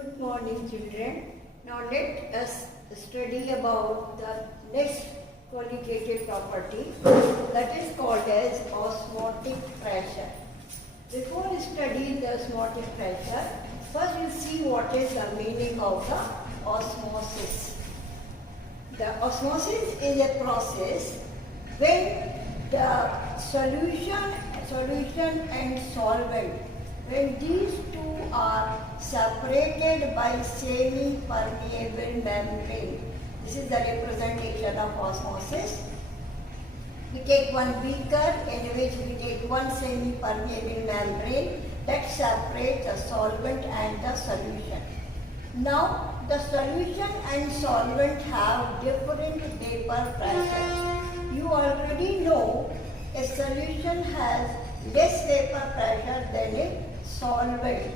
Good morning, children. Now let us study about the next colligative property that is called as osmotic pressure. Before studying the osmotic pressure, first we'll see what is the meaning of the osmosis. The osmosis is a process when the solution and solvent, when these two are separated by semi-permeable membrane. This is the representation of osmosis. We take one beaker in which we take one semi-permeable membrane that separates the solvent and the solution. Now, the solution and solvent have different vapor pressure. You already know a solution has less vapor pressure than a solvent.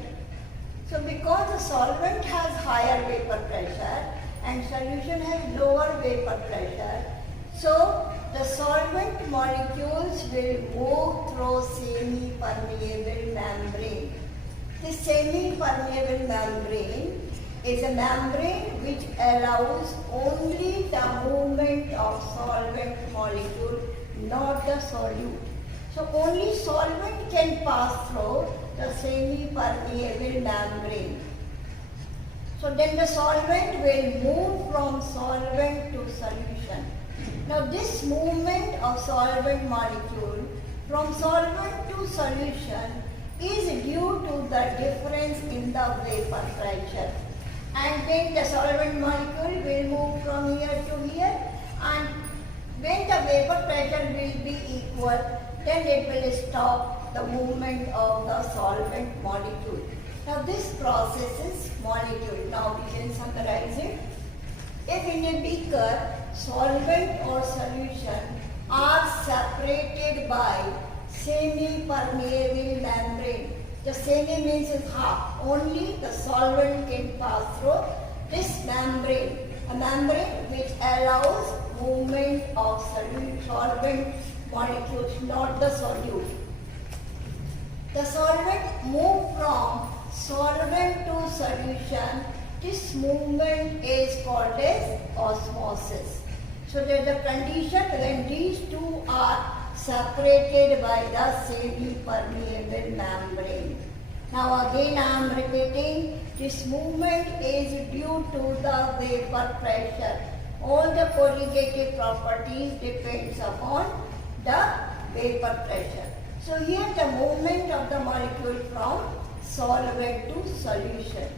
So because the solvent has higher vapor pressure and solution has lower vapor pressure, so the solvent molecules will move through semi-permeable membrane. This semi-permeable membrane is a membrane which allows only the movement of solvent molecule, not the solute. So only solvent can pass through the semi-permeable membrane. So then the solvent will move from solvent to solution. Now this movement of solvent molecule from solvent to solution is due to the difference in the vapor pressure. And then the solvent molecule will move from here to here, and when the vapor pressure will be equal, then it will stop the movement of the solvent molecule. Now this process is molecule. Now we can summarize it. If in a beaker, solvent or solution are separated by semi-permeable membrane. The semi means is half. Only the solvent can pass through this membrane. A membrane which allows movement of solvent molecules, not the solute. The solvent move from solvent to solution. This movement is called as osmosis. So there is a condition when these two are separated by the semi-permeable membrane. Now again I am repeating, this movement is due to the vapor pressure. All the colligative properties depends upon the vapor pressure. So here the movement of the molecule from solvent to solution.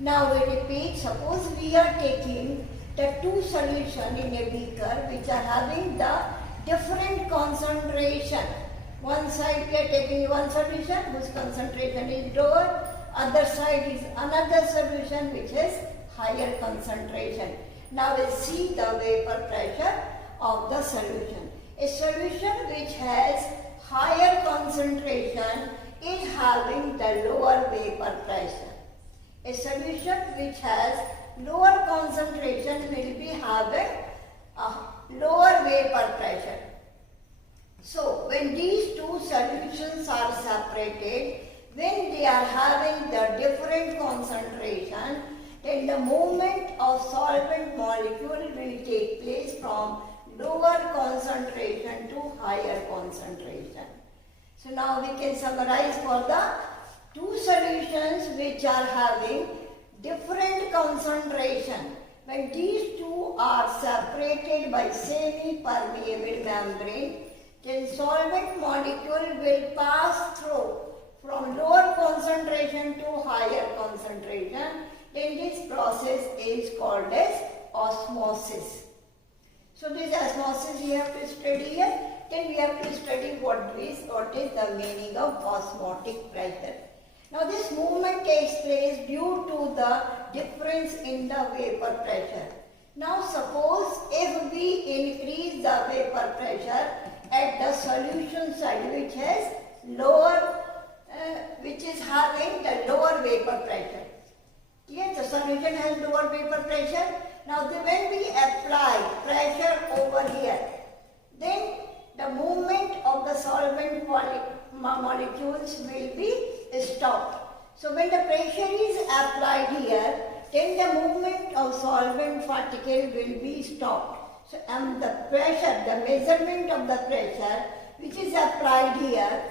Now we repeat, suppose we are taking the two solutions in a beaker which are having the different concentration. One side we are taking one solution whose concentration is lower, other side is another solution which has higher concentration. Now we see the vapor pressure of the solution. A solution which has higher concentration is having the lower vapor pressure. A solution which has lower concentration will be having a lower vapor pressure. So when these two solutions are separated, when they are having the different concentration, then the movement of solvent molecule will take place from lower concentration to higher concentration. So now we can summarize for the two solutions which are having different concentration. When these two are separated by semi-permeable membrane, then solvent molecule will pass through from lower concentration to higher concentration. Then this process is called as osmosis. So this osmosis we have to study here. Then we have to study what is the meaning of osmotic pressure. Now this movement takes place due to the difference in the vapor pressure. Now suppose if we increase the vapor pressure at the solution side which has lower, which is having the lower vapor pressure. Yes, the solution has lower vapor pressure. Now when we apply pressure over here, then the movement of the solvent molecules will be stopped. So when the pressure is applied here, then the movement of solvent particle will be stopped. So the pressure, the measurement of the pressure which is applied here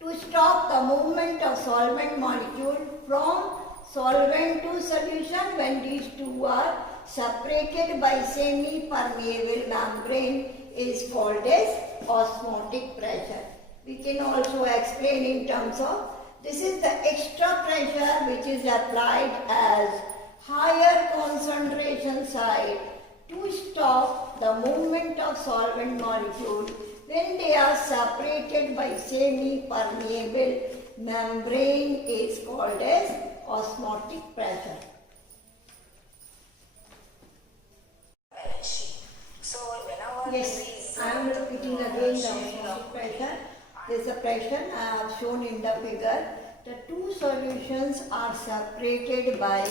to stop the movement of solvent molecule from solvent to solution when these two are separated by semi-permeable membrane is called as osmotic pressure. We can also explain in terms of this is the extra pressure which is applied as higher concentration side to stop the movement of solvent molecule when they are separated by semi-permeable membrane is called as osmotic pressure. Yes, I am repeating again the osmotic pressure. This is the pressure I have shown in the figure. The two solutions are separated by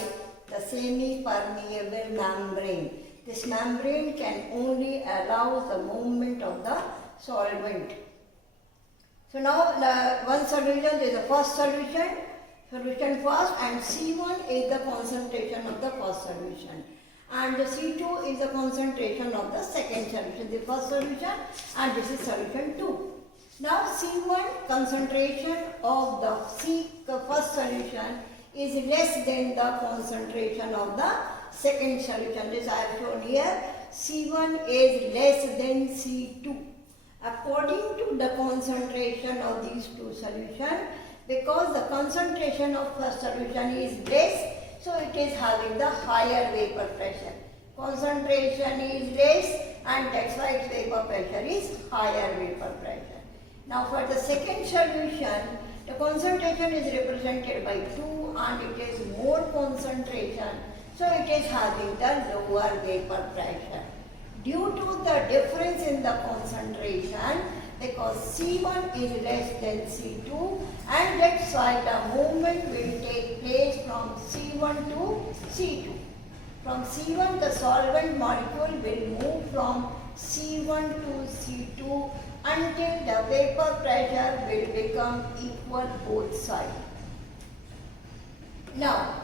the semi-permeable membrane. This membrane can only allow the movement of the solvent. So now the one solution is the first solution first, and C1 is the concentration of the first solution, and C2 is the concentration of the second solution. The first solution and this is solution 2. Now C1 concentration of the first solution is less than the concentration of the second solution. This I have shown here. C1 is less than C2 according to the concentration of these two solutions. Because the concentration of first solution is less, so it is having the higher vapor pressure. Concentration is less, and that's why its vapor pressure is higher vapor pressure. Now for the second solution, the concentration is represented by 2 and it is more concentration, so it is having the lower vapor pressure. Due to the difference in the concentration, because C1 is less than C2, and that's why the movement will take place from C1 to C2. From C1 the solvent molecule will move from C1 to C2 until the vapor pressure will become equal both sides. Now,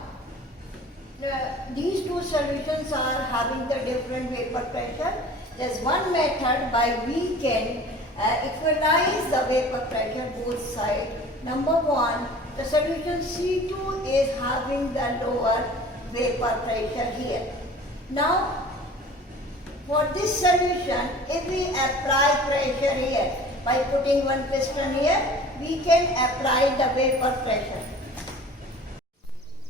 these two solutions are having the different vapor pressure. There's one method by we can equalize the vapor pressure both sides. Number one, the solution C2 is having the lower vapor pressure here. Now, for this solution, if we apply pressure here, by putting one piston here, we can apply the vapor pressure.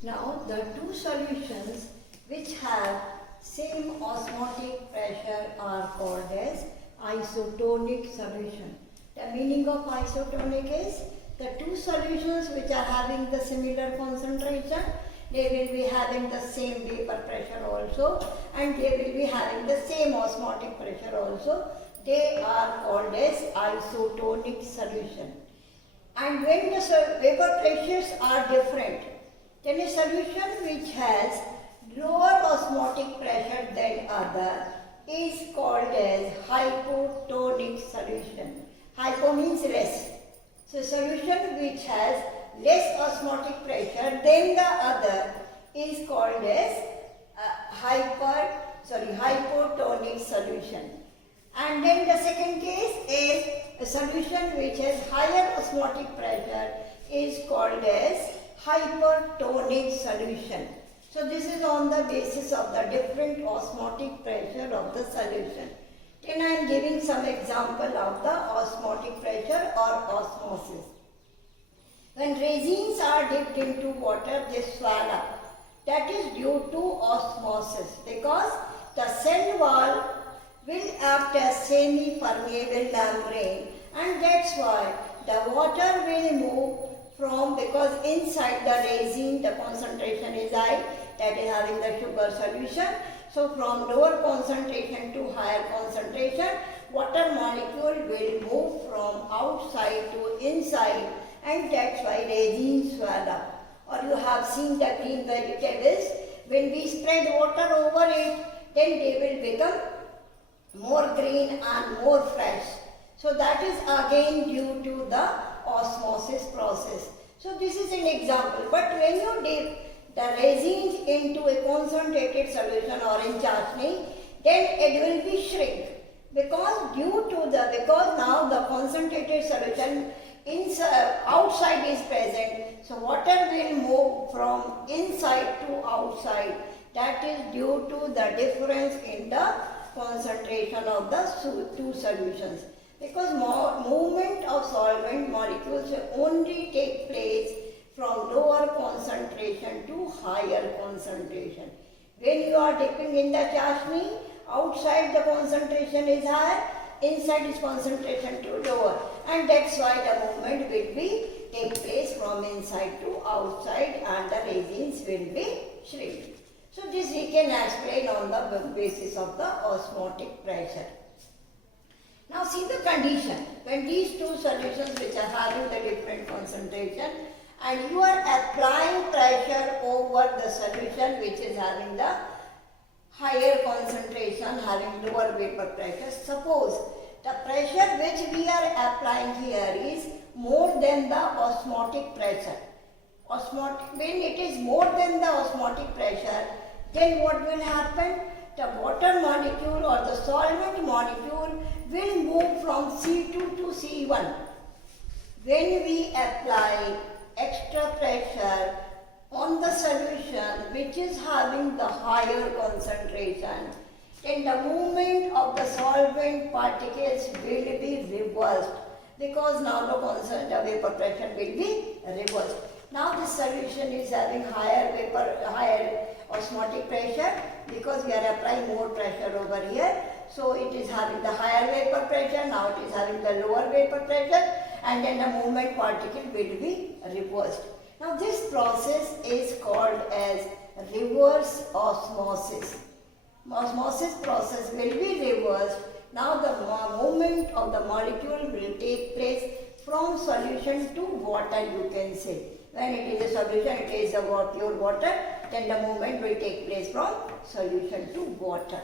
Now, the two solutions which have same osmotic pressure are called as isotonic solution. The meaning of isotonic is the two solutions which are having the similar concentration, they will be having the same vapor pressure also, and they will be having the same osmotic pressure also. They are called as isotonic solution. And when the vapor pressures are different, then a solution which has lower osmotic pressure than other is called as hypotonic solution. Hypo means less. So solution which has less osmotic pressure than the other is called as hypotonic solution. And then the second case is a solution which has higher osmotic pressure is called as hypertonic solution. So this is on the basis of the different osmotic pressure of the solution. Then I am giving some example of the osmotic pressure or osmosis. When resins are dipped into water, they swell up. That is due to osmosis, because the cell wall will act as semi-permeable membrane, and that's why the water will move from, because inside the resin the concentration is high, that is having the sugar solution. So from lower concentration to higher concentration, water molecule will move from outside to inside, and that's why resins swell up. Or you have seen the green vegetables, when we spread water over it, then they will become more green and more fresh. So that is again due to the osmosis process. So this is an example. But when you dip the resins into a concentrated solution or in chashni, then it will be shrink, because now the concentrated solution outside is present, so water will move from inside to outside. That is due to the difference in the concentration of the two solutions. Because movement of solvent molecules will only take place from lower concentration to higher concentration. When you are dipping in the chashni, outside the concentration is higher, inside is concentration to lower, and that's why the movement will be take place from inside to outside and the resins will be shrinking. So this we can explain on the basis of the osmotic pressure. Now see the condition. When these two solutions which are having the different concentration and you are applying pressure over the solution which is having the higher concentration, having lower vapor pressure. Suppose the pressure which we are applying here is more than the osmotic pressure. When it is more than the osmotic pressure, then what will happen? The water molecule or the solvent molecule will move from C2 to C1. When we apply extra pressure on the solution which is having the higher concentration, then the movement of the solvent particles will be reversed, because now the vapor pressure will be reversed. Now this solution is having higher osmotic pressure, because we are applying more pressure over here. So it is having the higher vapor pressure, now it is having the lower vapor pressure, and then the movement particle will be reversed. Now this process is called as reverse osmosis. Osmosis process will be reversed. Now the movement of the molecule will take place from solution to water, you can say. When it is a solution, it is a pure water, then the movement will take place from solution to water.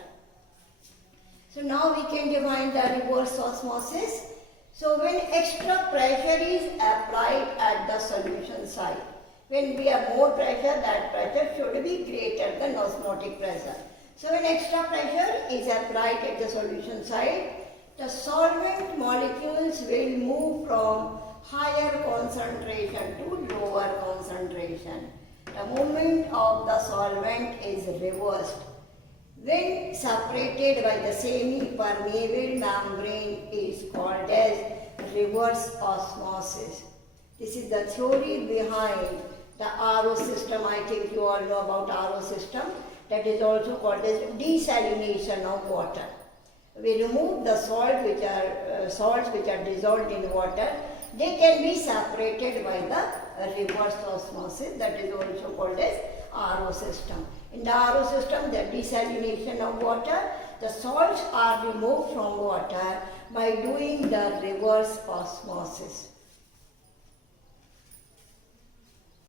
So now we can define the reverse osmosis. So when extra pressure is applied at the solution side, when we have more pressure, that pressure should be greater than osmotic pressure. So when extra pressure is applied at the solution side, the solvent molecules will move from higher concentration to lower concentration. The movement of the solvent is reversed. When separated by the semi-permeable membrane is called as reverse osmosis. This is the theory behind the RO system. I think you all know about RO system. That is also called as desalination of water. We remove the salts which are dissolved in water. They can be separated by the reverse osmosis. That is also called as RO system. In the RO system, the desalination of water, the salts are removed from water by doing the reverse osmosis.